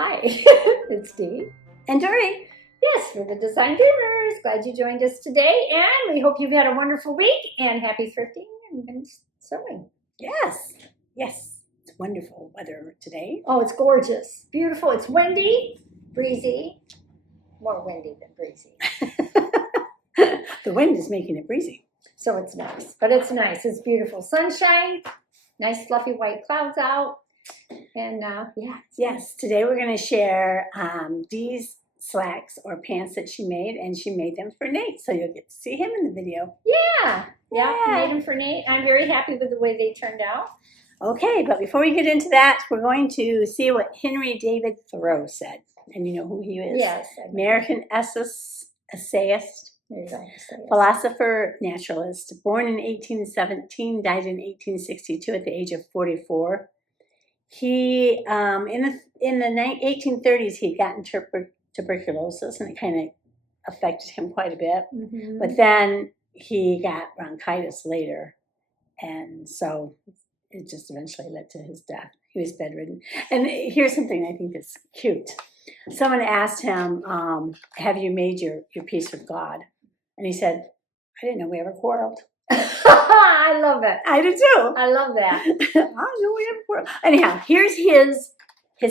Hi, it's Dee. And Dory. Yes, we're the Design Dreamers. Glad you joined us today, and we hope you've had a wonderful week, and happy thrifting and sewing. Yes, yes, it's wonderful weather today. Oh, it's gorgeous. Beautiful. It's windy, breezy. More windy than breezy. The wind is making it breezy. So it's nice, but it's nice. It's beautiful. Sunshine, nice fluffy white clouds out. And Yes, today we're going to share Dee's slacks or pants that she made, and she made them for Nate, so you'll get to see him in the video. Yeah, made them for Nate. I'm very happy with the way they turned out. Okay, but before we get into that, we're going to see what Henry David Thoreau said. And you know who he is? Yes. American essayist, philosopher, naturalist, born in 1817, died in 1862 at the age of 44. He, in the 1830s, he got tuberculosis, and it kind of affected him quite a bit. Mm-hmm. But then he got bronchitis later, and so it just eventually led to his death. He was bedridden. And here's something I think that's cute. Someone asked him, have you made your peace with God? And he said, I didn't know we ever quarreled. I love it. I do too. I love that. I didn't know we ever quarreled. Anyhow, here's his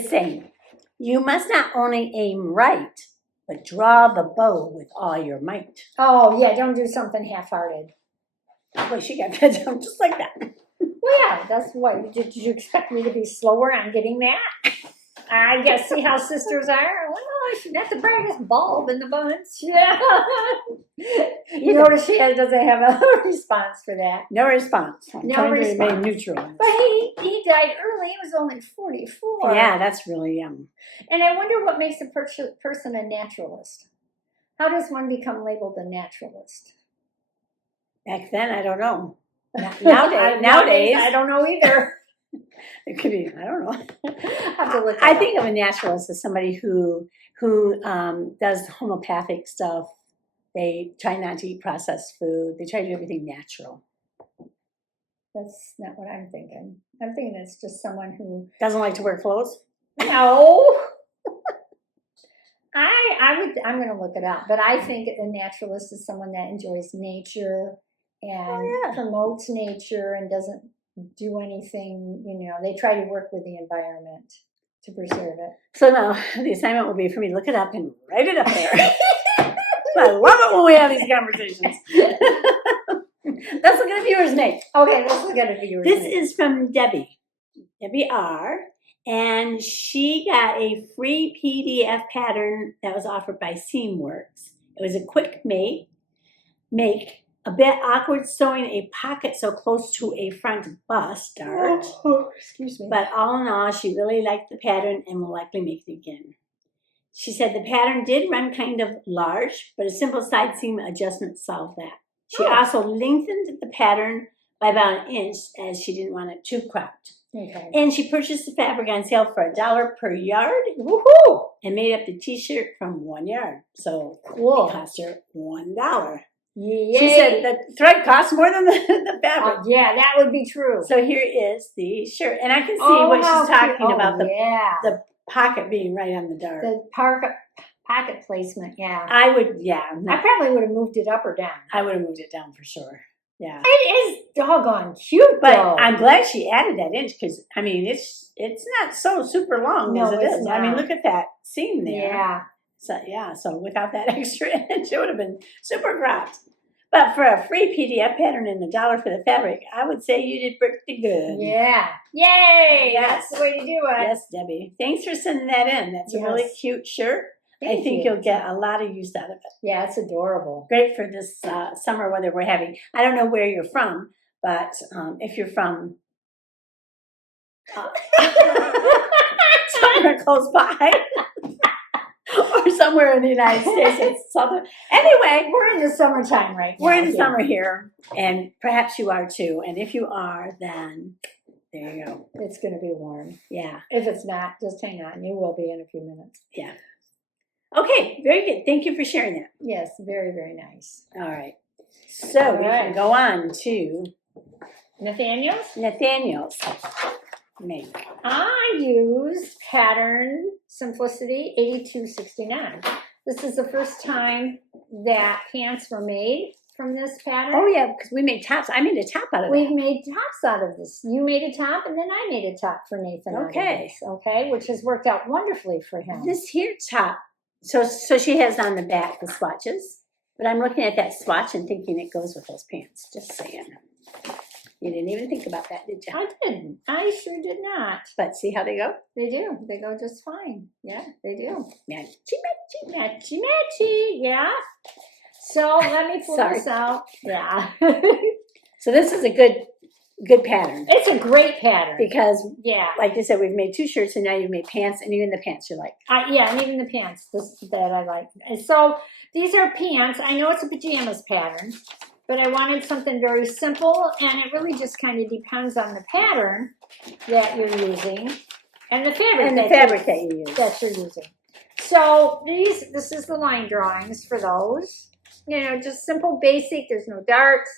saying. You must not only aim right, but draw the bow with all your might. Oh, yeah, don't do something half-hearted. Boy, she got that down just like that. Well, yeah, that's what. Did you expect me to be slower on getting that? I guess, see how sisters are? Well, she's not the brightest bulb in the bunch. Yeah. You notice she doesn't have a response for that. No response. I'm trying to remain neutral. But he died early. He was only 44. Yeah, that's really young. And I wonder what makes a person a naturalist. How does one become labeled a naturalist? Back then, I don't know. Nowadays, I don't know either. It could be, I don't know. Have to look I think of a naturalist as somebody who does homeopathic stuff. They try not to eat processed food. They try to do everything natural. That's not what I'm thinking. I'm thinking it's just someone who doesn't like to wear clothes. No. I'm going to look it up, but I think a naturalist is someone that enjoys nature and promotes nature and doesn't do anything, they try to work with the environment to preserve it. So now the assignment will be for me to look it up and write it up there. I love it when we have these conversations. Let's look at a viewer's name. Okay, let's look at a viewer's name. This is from Debbie R. And she got a free PDF pattern that was offered by Seamworks. It was a quick make, a bit awkward sewing a pocket so close to a front bust dart. Oh, excuse me. But all in all, she really liked the pattern and will likely make it again. She said the pattern did run kind of large, but a simple side seam adjustment solved that. She also lengthened the pattern by about an inch as she didn't want it too cropped. Okay. And she purchased the fabric on sale for $1 per yard. Woohoo! And made up the t-shirt from 1 yard. So cool. It cost her $1. Yay. She said the thread costs more than the fabric. Yeah, that would be true. So here is the shirt. And I can see what she's talking about, the pocket being right on the dart. The pocket placement, yeah. I would, I probably would have moved it up or down. I would have moved it down for sure. Yeah. It is doggone cute, but though. I'm glad she added that inch because, I mean, it's not so super long as it is. Not. I mean, look at that seam there. Yeah. So without that extra inch, it would have been super cropped. But for a free PDF pattern and $1 for the fabric, I would say you did pretty good. Yeah. Yay! Yes. That's the way to do it. Yes, Debbie. Thanks for sending that in. That's a really cute shirt. I think you'll get a lot of use out of it. Yeah, it's adorable. Great for this summer weather we're having. I don't know where you're from, but if you're from somewhere close by or somewhere in the United States, it's southern. Anyway, we're in the summertime right now. We're in the summer here, and perhaps you are too. And if you are, then there you go. It's going to be warm. Yeah. If it's not, just hang on. You will be in a few minutes. Yeah. Okay, very good. Thank you for sharing that. Yes, very, very nice. All right. So we can go on to Nathaniel's. make? I used pattern Simplicity 8269. This is the first time that pants were made from this pattern. Oh yeah, because we made tops. I made a top out of We that. made tops out of this. You made a top, and then I made a top for Nathan. Okay. Okay, which has worked out wonderfully for him. This here top. So she has on the back the swatches, but I'm looking at that swatch and thinking it goes with those pants. Just saying. You didn't even think about that, did you? I didn't. I sure did not. But see how they go? They do. They go just fine. Yeah, they do. Matchy, matchy. Matchy, matchy. Yeah. So let me pull this out. Yeah. So this is a good pattern. It's a great pattern. Because, yeah, like you said, we've made 2 shirts and now you've made pants, and even the pants you like. yeah, and even the pants that I like. And so these are pants. I know it's a pajamas pattern, but I wanted something very simple, and it really just kind of depends on the pattern that you're using and the fabric that you use. That you're using. So this is the line drawings for those. You know, just simple, basic. There's no darts.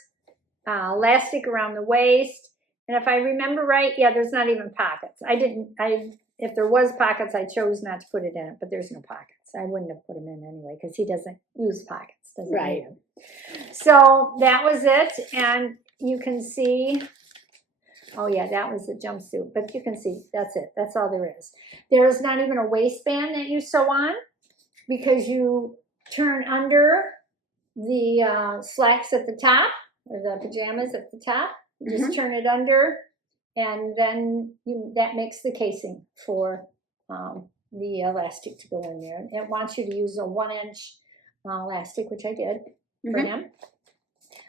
Elastic around the waist, and if I remember right, yeah, there's not even pockets. If there was pockets, I chose not to put it in it, but there's no pockets. I wouldn't have put them in anyway because he doesn't use pockets, doesn't Right. he? So that was it, and you can see. Oh yeah, that was the jumpsuit, but you can see that's it. That's all there is. There is not even a waistband that you sew on because you turn under the slacks at the top. Or the pajamas at the top. You just turn it under, and then that makes the casing for the elastic to go in there. It wants you to use a 1-inch elastic, which I did for him.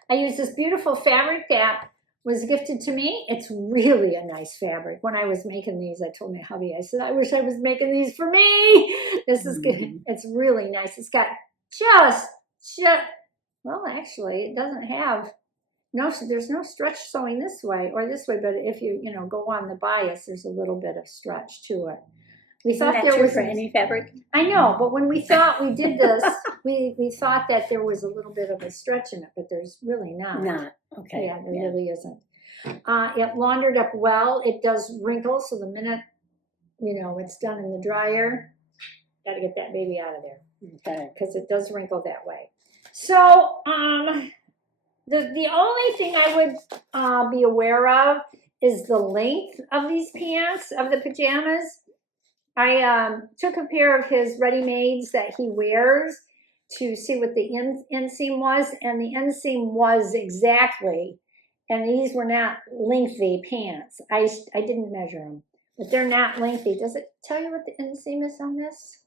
I used this beautiful fabric that was gifted to me. It's really a nice fabric. When I was making these, I told my hubby, I said, I wish I was making these for me. This is good. It's really nice. It's got well, actually, it doesn't have. No, there's no stretch sewing this way or this way, but if you go on the bias, there's a little bit of stretch to it. We thought there was for any fabric. I know, but when we thought we did this, we thought that there was a little bit of a stretch in it, but there's really not. Not okay. Yeah, there really isn't. It laundered up well. It does wrinkle, so the minute it's done in the dryer, got to get that baby out of there. Okay, because it does wrinkle that way. So the only thing I would be aware of is the length of these pants, of the pajamas. I took a pair of his ready-mades that he wears to see what the inseam was, and the inseam was exactly, and these were not lengthy pants. I didn't measure them, but they're not lengthy. Does it tell you what the inseam is on this?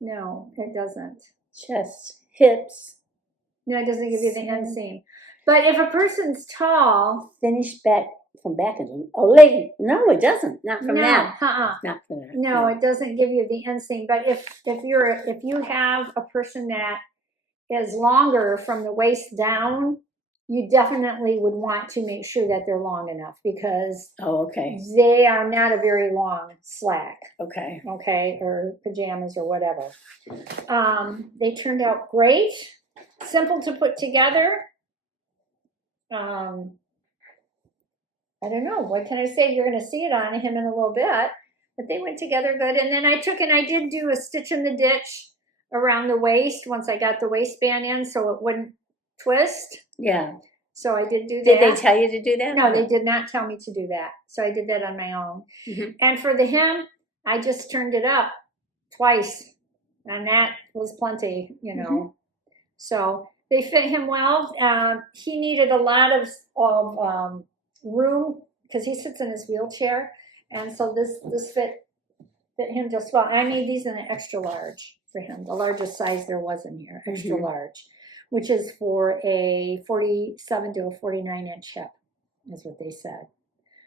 No, it doesn't. Chest, hips. No, it doesn't give you the inseam. But if a person's tall, finished back from back and leg. No, it doesn't. Not from that. Not from that. No, it doesn't give you the inseam. But if you have a person that is longer from the waist down, you definitely would want to make sure that they're long enough because they are not a very long slack. Okay, or pajamas or whatever. They turned out great. Simple to put together. I don't know. What can I say? You're going to see it on him in a little bit. But they went together good. And then I did do a stitch in the ditch around the waist once I got the waistband in so it wouldn't twist. Yeah. So I did do that. Did they tell you to do that? No, they did not tell me to do that. So I did that on my own. And for the hem, I just turned it up twice. And that was plenty, So they fit him well. He needed a lot of room because he sits in his wheelchair, and so this fit him just well. I made these in an extra large for him, the largest size there was in here, extra large, which is for a 47 to a 49-inch hip, is what they said.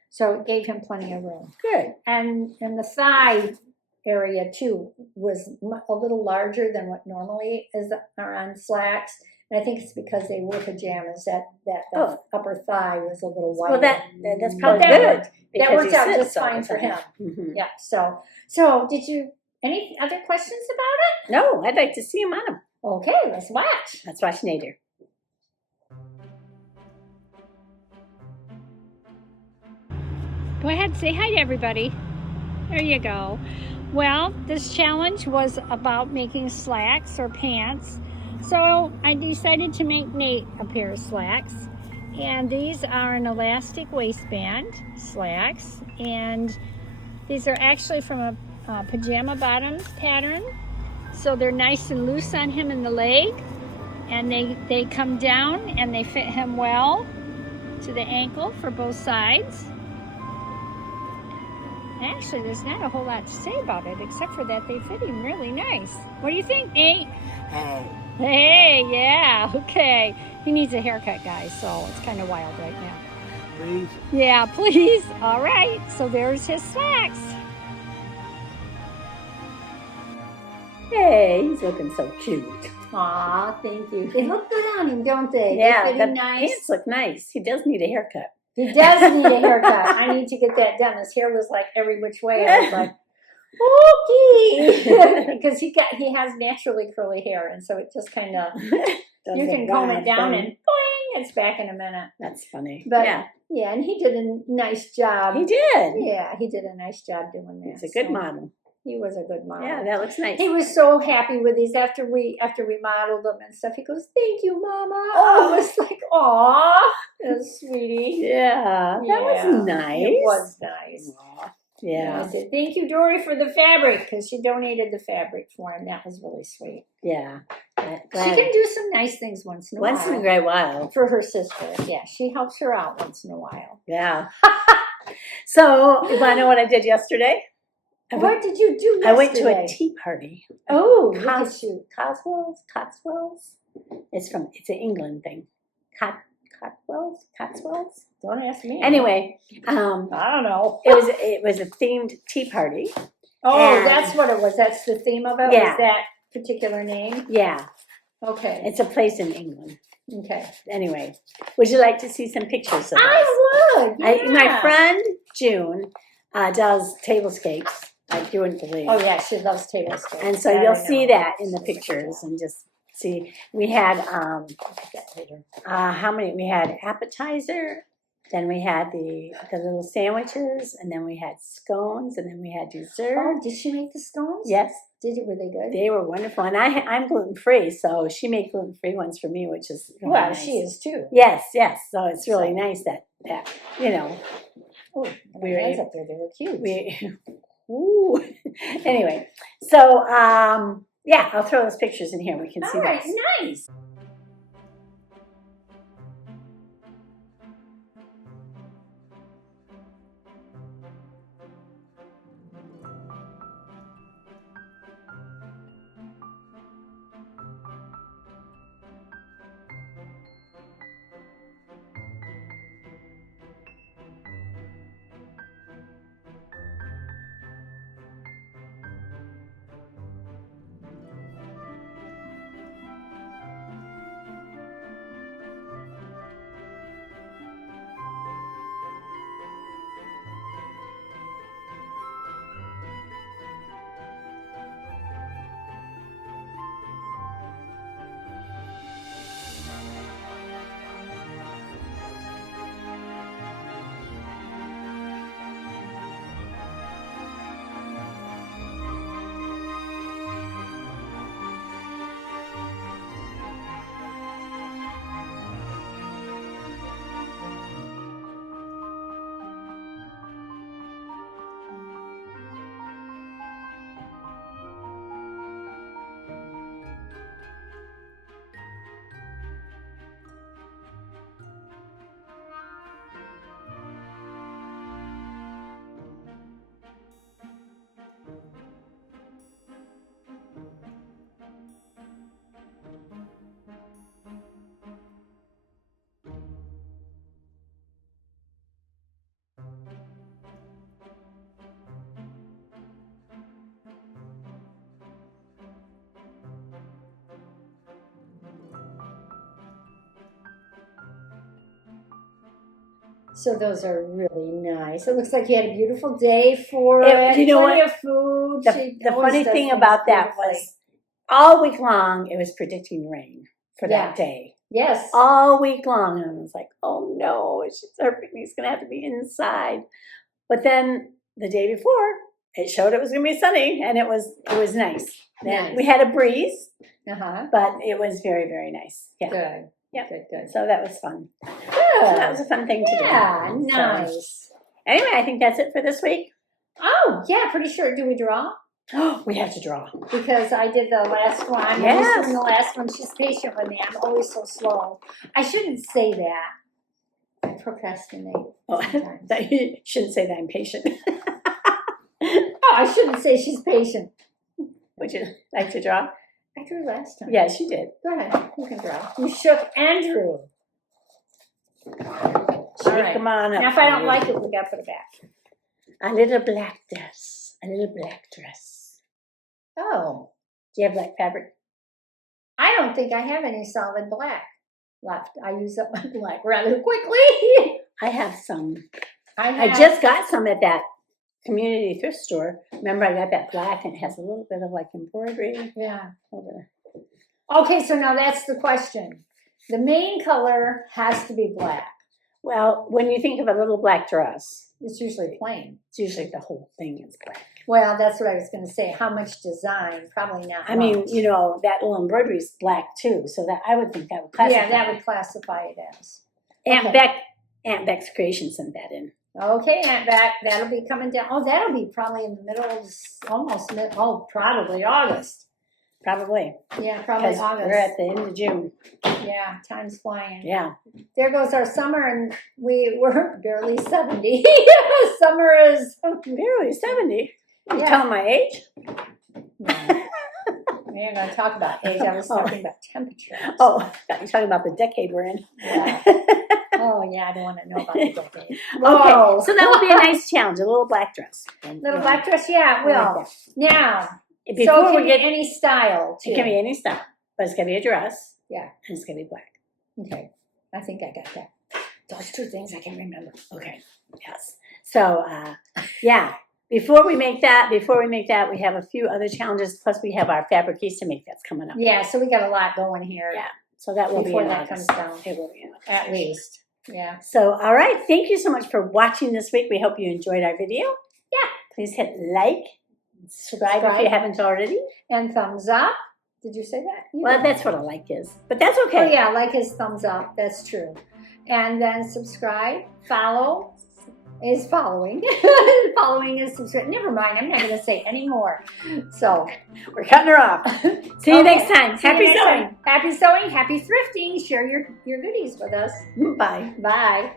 So it gave him plenty of room. Good. And the thigh area too was a little larger than what normally are on slacks. And I think it's because they were pajamas that upper thigh was a little wider. Well, that's probably good. That worked out just fine for him. Yeah. So did you any other questions about it? No, I'd like to see him on them. Okay, let's watch. Let's watch later. Go ahead, say hi to everybody. There you go. Well, this challenge was about making slacks or pants. So I decided to make Nate a pair of slacks. And these are an elastic waistband slacks. And these are actually from a pajama bottom pattern. So they're nice and loose on him in the leg. And they come down and they fit him well to the ankle for both sides. Actually, there's not a whole lot to say about it, except for that they fit him really nice. What do you think, Nate? Hey. Hey, yeah, okay. He needs a haircut, guys, so it's kind of wild right now. Please. Yeah, please. All right, so there's his slacks. Hey, he's looking so cute. Aw, thank you. They look good on him, don't they? Yeah, they fit the him nice. pants look nice. He does need a haircut. He does need a haircut. I need to get that done. His hair was like every which way. I was like, okay, because he has naturally curly hair, and so it just kind of you can comb it down and boing, it's back in a minute. That's funny. But yeah, and he did a nice job. He did. Yeah, he did a nice job doing that. He's a good model. He was a good model. Yeah, that looks nice. He was so happy with these after we modeled them and stuff. He goes, "Thank you, Mama." Oh. I was like, "Aw, sweetie." Yeah, that was nice. It was nice. Aww. Yeah. I said, "Thank you, Dory, for the fabric," because she donated the fabric for him. That was really sweet. Yeah. She can do some nice things once in a while. Once in a great while. For her sister. Yeah, she helps her out once in a while. Yeah. So, you want to know what I did yesterday? What did you do yesterday? I went to a tea party. Oh, look at you. Cotswolds. It's an England thing. Cotswolds? Don't ask me. Anyway, I don't know. it was a themed tea party. Oh, And that's what it was. That's the theme of it? Yeah. Was that particular name? Yeah. Okay. It's a place in England. Okay. Anyway, would you like to see some pictures of I would. Yeah. My friend June does tablescapes. Like you wouldn't believe. Oh yeah, she loves tablescapes. And so you'll see that in the pictures and just see. We had how many? We had appetizer, then we had the little sandwiches, and then we had scones, and then we had dessert. Oh, did she make the scones? Yes. Were they good? They were wonderful, and I'm gluten free, so she made gluten free ones for me, which is really well, nice. she is too. Yes. So it's really nice that you know. Oh, we were up there. They were cute. Ooh. Anyway, so yeah, I'll throw those pictures in here. We can see All right, those. nice. So those are really nice. It looks like you had a beautiful day for it. You know Plenty what? of food. The funny thing about that was all week long it was predicting rain for that day. Yes. All week long. And I was like, oh no, he's going to have to be inside. But then the day before, it showed it was going to be sunny, and it was nice. Nice. We had a breeze, Uh-huh. but it was very, very nice. Yeah. Good. Yep. Good. So that was fun. Good. So that was a fun thing to do. Yeah, So, nice. anyway, I think that's it for this week. Oh, yeah, pretty sure. Do we draw? Oh, we have to draw. Because I did the last one. I'm Yes. always doing the last one. She's patient with me. I'm always so slow. I shouldn't say that. I procrastinate Oh, sometimes. you shouldn't say that I'm patient. Oh, I shouldn't say she's patient. Would you like to draw? I drew last time. Yes, you did. Go ahead. You can draw. You shook and drew. Shake right. them on up. Now, if I don't like it, we got to put it back. A little black dress. A little black dress. Oh. Do you have black fabric? I don't think I have any solid black left. I use up my black rather quickly. I have some. I I just got some at that community thrift store. Remember, I got that black, and it has a little bit of like embroidery. Yeah. Over. Okay, so now that's the question. The main color has to be black. Well, when you think of a little black dress, It's usually plain. it's usually the whole thing is black. Well, that's what I was going to say. How much design? Probably not I mean, much. you know, that little embroidery is black too, so that I would think that would classify. Yeah, that would classify it as. Aunt okay. Aunt Beck's Creation sent that in. Okay, Aunt Beck, that'll be coming down. Oh, that'll be probably in the middle of probably August. Probably. Yeah, probably Because August. we're at the end of June. Yeah, time's flying. Yeah. There goes our summer, and we're barely 70. Summer is Barely 70. You Yeah. telling my age? No. We ain't gonna talk about age. I was talking about temperature. Oh, I thought you were talking about the decade we're in. Yeah. Oh yeah, I don't want to know about the decade. Okay, Oh. so that would be a nice challenge, a little black dress. Little black dress, yeah, it will. Now, so Before it can we be get, any style too. it can be any style, but it's gonna be a dress. Yeah. And it's gonna be black. Okay, I think I got that. Those two things I can remember. Okay. Yes. So yeah. Before we make that, we have a few other challenges. Plus, we have our fabrication that's coming up. Yeah, so we got a lot going here. Yeah. So that will Before be in that August. comes down. It will be in August. At least. Yeah. So, all right. Thank you so much for watching this week. We hope you enjoyed our video. Yeah. Please hit like, subscribe if you haven't already. And thumbs up. Did you say that? You Well, did. that's what a like is. But that's okay. Oh yeah, like his thumbs up. That's true. And then subscribe, follow is following. Following is subscribe. Never mind. I'm not going to say any more. So We're cutting her off. See you Okay. next time. See you Happy next sewing. time. Happy sewing. Happy thrifting. Share your goodies with us. Bye. Bye.